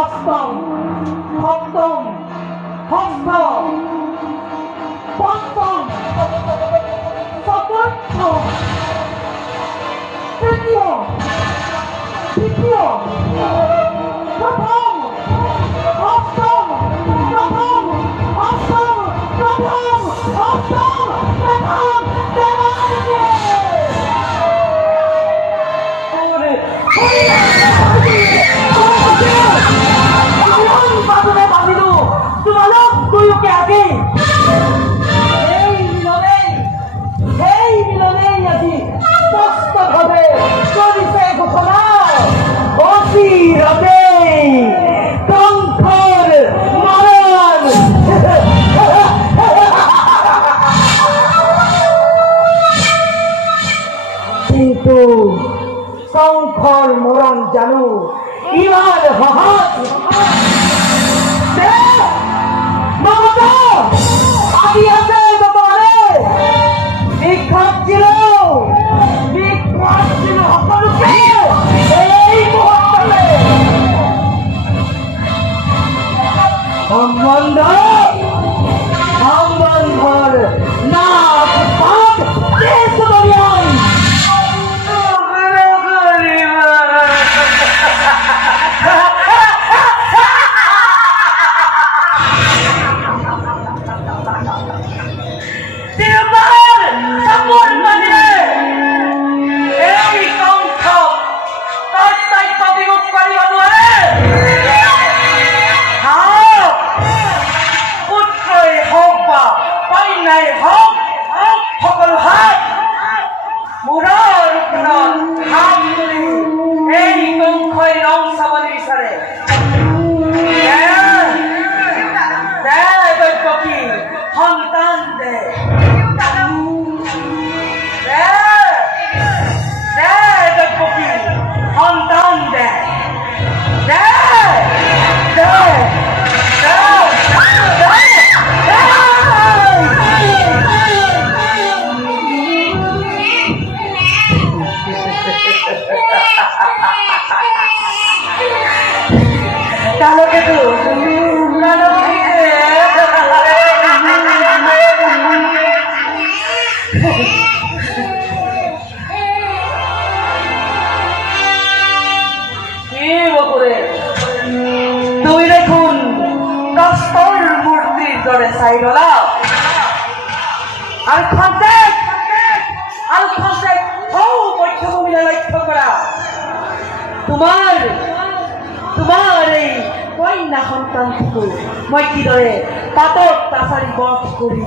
অষ্টম সপ্তম ষষ্ঠ পঞ্চম চতুর্থ তৃতীয় দ্বিতীয় প্রথম অষ্টম প্রথম অষ্টম প্রথম অষ্টম প্রথম তোমালোক দুয়োকে আগে এই মিলনেই আজি স্পষ্টভাৱে কৰিছে ঘোষণা অচিৰতে কংসৰ মৰণ। কিন্তু কংসৰ মৰণ জানো ইমান সহজ আজি আছে বৰ্তমানে বিখ্যাত ছিল সকলোকে এই মুহূৰ্তলৈ সম্বন্ধৰ নাক পাত দেশ দলিয়াই তুই দেখুন কষ্টৰ মূৰ্তিৰ দৰে চাই ললা আৰু খন্তেক মধ্যভূমিলৈ লক্ষ্য কৰা তোমাৰ এই কন্যা সন্তানটো মই কিদৰে পাতত কাছাৰী বধ কৰি